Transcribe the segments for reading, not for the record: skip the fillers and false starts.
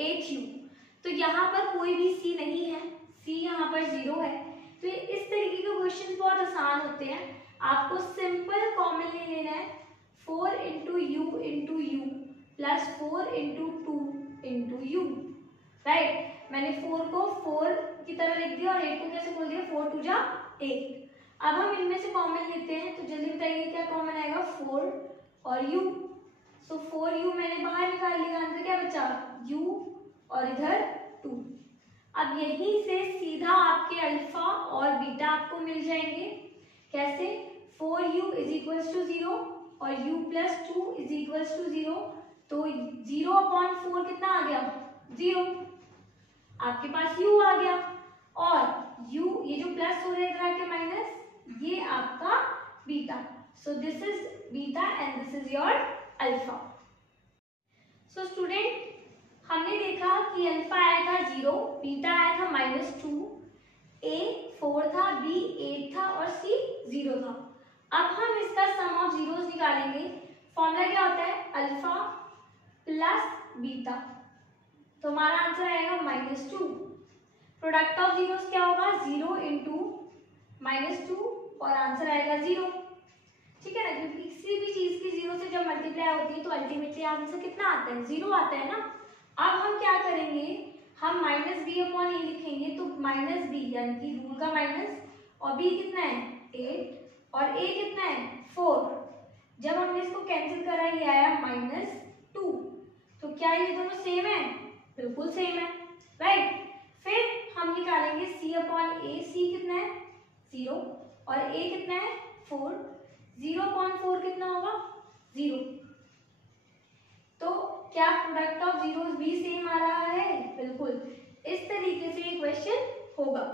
H U. तो यहाँ पर कोई भी सी नहीं है, सी यहाँ पर 0 है। तो इस तरीके के क्वेश्चन बहुत आसान होते हैं। आपको सिंपल कॉमन ले लेना है, 4 into you plus 4 into 2 into you, right. मैंने 4 को 4 की तरह लिख दिया और 8 को कैसे बोल दिया, 4 2 जा 8। अब हम इनमें से कॉमन लेते हैं, तो जल्दी बताइए क्या कॉमन आएगा, 4 और u। सो 4u मैंने बाहर निकाल लिया, आंसर क्या बचा, u और इधर 2। अब यहीं से सीधा आपके अल्फा और बीटा आपको मिल जाएंगे। कैसे, 4u इज इक्वल्स टू 0 और u plus 2 is equals to 0। तो 0/4 कितना आ गया, 0। आपके पास u आ गया और u ये जो प्लस हो रहा है इधर माइनस, ये आपका beta. So this is beta and this is your alpha. So student, हमने देखा कि अल्फा आया था 0, बीटा आया था -2, a 4 था, b 8 था और c 0 था। अब हम इसका सम ऑफ जीरोस निकालेंगे। फॉर्मूला क्या होता है, अल्फा प्लस बीटा। तो हमारा आंसर आएगा -2। प्रोडक्ट ऑफ जीरोस क्या होगा, 0 इंटू -2 और आंसर आएगा 0। ठीक है ना, क्योंकि किसी भी चीज की 0 से जब मल्टीप्लाई होती है तो अल्टीमेटली आंसर कितना आता है, 0 आता है ना। अब हम क्या करेंगे, हम -b/a लिखेंगे। तो -b यानी कि रूल का माइनस, और b कितना है 8 और a कितना है 4। जब हमने इसको कैंसिल करा ये आया -2। तो क्या ये दोनों सेम है, बिल्कुल सेम है, राइट। फिर हम निकालेंगे c/a, c कितना है 0 और a कितना है 4। 0/4 कितना होगा, 0। तो क्या प्रोडक्ट ऑफ जीरोस भी सेम आ रहा है, बिल्कुल। इस तरीके से ये क्वेश्चन होगा।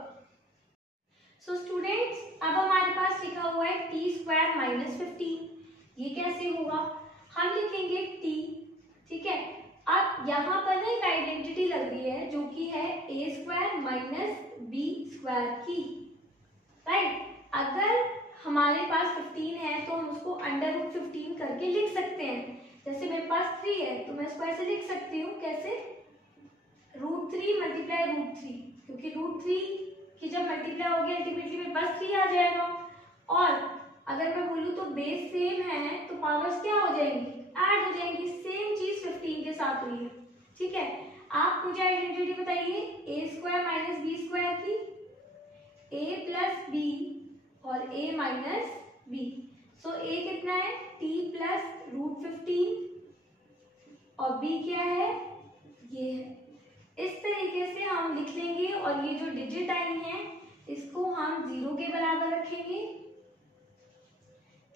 सो स्टूडेंट्स, अब हमारे पास लिखा हुआ है t² -15। ये कैसे होगा, हम लिखेंगे t, ठीक है। अब यहाँ पर ना एक आइडेंटिटी लग रही है जो कि है a² - b² की, राइट। अगर हमारे पास 15 है तो हम उसको √15 करके लिख सकते हैं। जैसे मेरे पास 3 है तो मैं इसको ऐसे लिख सकती हूँ, कैसे, √3 मल्टीप्लाई √3, क्योंकि √3 की जब मल्टीप्लाई होगी अल्टीमेटली मेरे पास 3 आ जाएगा। और अगर मैं बोलूँ तो बेस सेम है तो पावर्स क्या हो जाएंगी, ऐड हो जाएंगी। सेम चीज 15 के साथ हुई है, ठीक है। आप मुझे आइडेंटिटी बताइए a² - b² की, a प्लस b और a minus b। So a कितना है t प्लस √15 और b क्या है, ये है। इस तरीके से हम लिख लेंगे और ये जो डिजिट आई है इसको हम 0 के बराबर रखेंगे।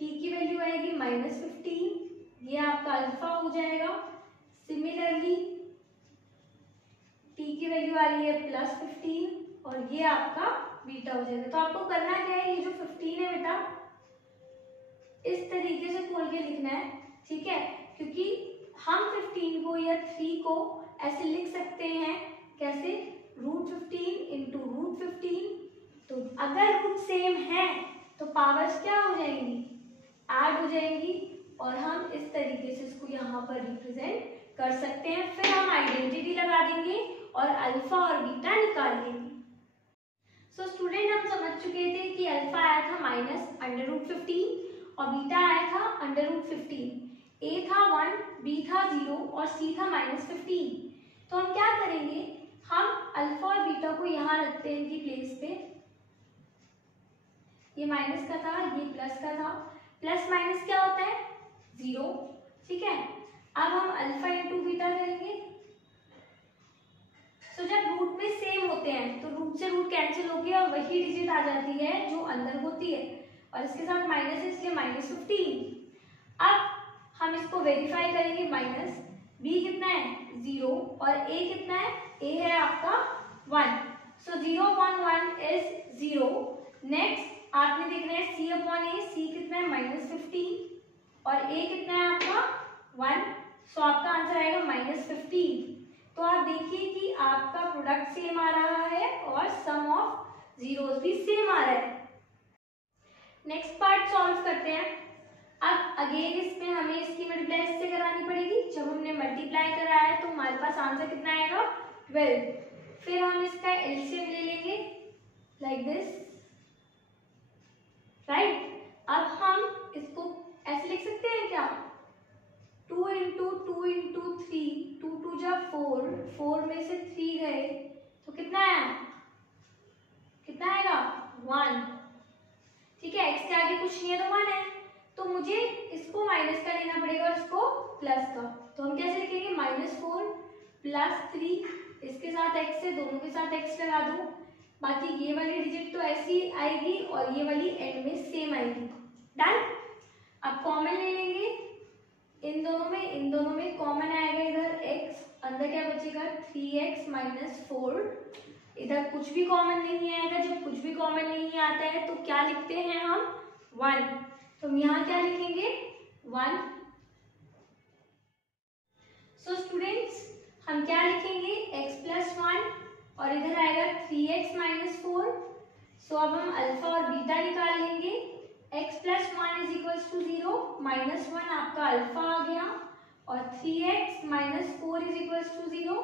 t की वैल्यू आएगी -15, ये आपका अल्फा हो जाएगा। सिमिलरली t की वैल्यू आ रही है +15 और ये आपका बीटा हो जाएगा। तो आपको करना क्या है, ये जो 15 है बेटा इस तरीके से खोल के लिखना है, ठीक है। क्योंकि हम 15 को या 3 को ऐसे लिख सकते हैं, कैसे, √15 इंटू √15। तो अगर रूट सेम है तो पावर्स क्या हो जाएंगी, ऐड हो जाएंगी और हम इस तरीके से इसको यहाँ पर रिप्रेजेंट कर सकते हैं। फिर हम आइडेंटिटी लगा देंगे और अल्फा और बीटा निकाल लेंगे। सो स्टूडेंट, हम समझ चुके थे कि अल्फा आया था -√15 और बीटा आया था √15। a था 1, b था 0 और c था -15। तो हम क्या करेंगे, हम अल्फा और बीटा को यहाँ रखते हैं इनकी प्लेस पे। ये माइनस का था, ये प्लस का था। प्लस माइनस क्या होता है, 0, ठीक है। अब हम अल्फा इंटू बीटा करेंगे। तो जब रूट में सेम होते हैं तो रूट से रूट कैंसिल होगी और वही डिजिट आ जाती है जो अंदर होती है, और इसके साथ माइनस है इसलिए -15। अब हम इसको वेरीफाई करेंगे, माइनस b कितना है 0 और a कितना है, a है आपका 1। सो 0/1 इज 0। नेक्स्ट आपने देखना है c/a, c कितना है -15 और a कितना है आपका 1। सो आपका आंसर आएगा -15। तो आप देखिए कि आपका प्रोडक्ट सेम आ रहा है और सम ऑफ जीरोस भी सेम आ रहा है। नेक्स्ट पार्ट सॉल्व करते हैं। अब अगेन इसमें हमें इसकी मल्टीप्लाई इससे करानी पड़ेगी। जब हमने मल्टीप्लाई कराया है तो हमारे पास आंसर कितना आएगा 12। फिर हम इसका एलसीएम ले लेंगे लाइक दिस, राइट। अब हम इसको ऐसे लिख सकते हैं क्या, 2 इंटू 2 इंटू 3, 2 2 जा 4, 4 में से 3 गए तो कितना आया, कितना आएगा 1। ठीक है, x के आगे कुछ नहीं है तो 1 है, तो मुझे इसको माइनस का लेना पड़ेगा और इसको प्लस का। तो हम कैसे लिखेंगे, -4 + 3, इसके साथ x है, दोनों के साथ x लगा दो, बाकी ये वाली डिजिट तो ऐसी आएगी और ये वाली एंड में सेम आएगी। डन। अब कॉमन ले लेंगे इन दोनों में कॉमन आएगा इधर x, अंदर क्या बचेगा 3x - 4, इधर कुछ भी कॉमन नहीं आएगा। जब कुछ भी कॉमन नहीं आता है तो क्या लिखते हैं हम 1, तो हम यहाँ क्या लिखेंगे 1। सो स्टूडेंट्स हम क्या लिखेंगे x + 1 और इधर आएगा 3x - 4। सो अब हम अल्फा और बीटा निकाल लेंगे। x + 1 = 0, -1 आपका अल्फा आ गया और 3x - 4 = 0,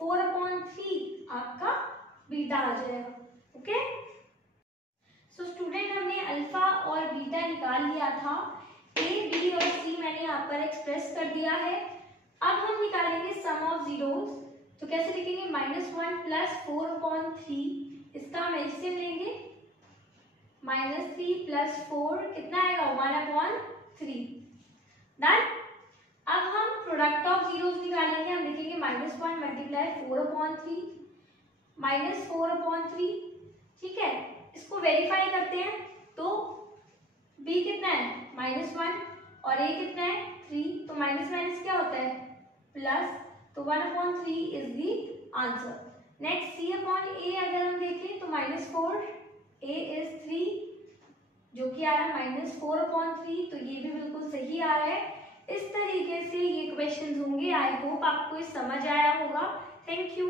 4/3 आपका बीटा आ जाएगा। ओके, सो स्टूडेंट हमने अल्फा और बीटा निकाल लिया था, a, b और c मैंने यहाँ पर एक्सप्रेस कर दिया है। अब हम निकालेंगे सम ऑफ जीरोस, तो कैसे लिखेंगे, -1 + 4/3, इसका हम एलसीएम लेंगे, -3 + 4 कितना आएगा 1/3। डन। अब हम प्रोडक्ट ऑफ जीरोस निकालेंगे, हम लिखेंगे -1 × 4/3 -4/3। ठीक है, इसको वेरीफाई करते हैं, तो b कितना है -1 और a कितना है 3, तो माइनस क्या होता है प्लस, तो 1/3 is the answer. Next c/a अगर हम देखें तो -4, a इज 3 जो कि आ रहा है -4/3, तो ये भी बिल्कुल सही आ रहा है। इस तरीके से ये क्वेश्चंस होंगे। आई होप आपको ये समझ आया होगा। Thank you.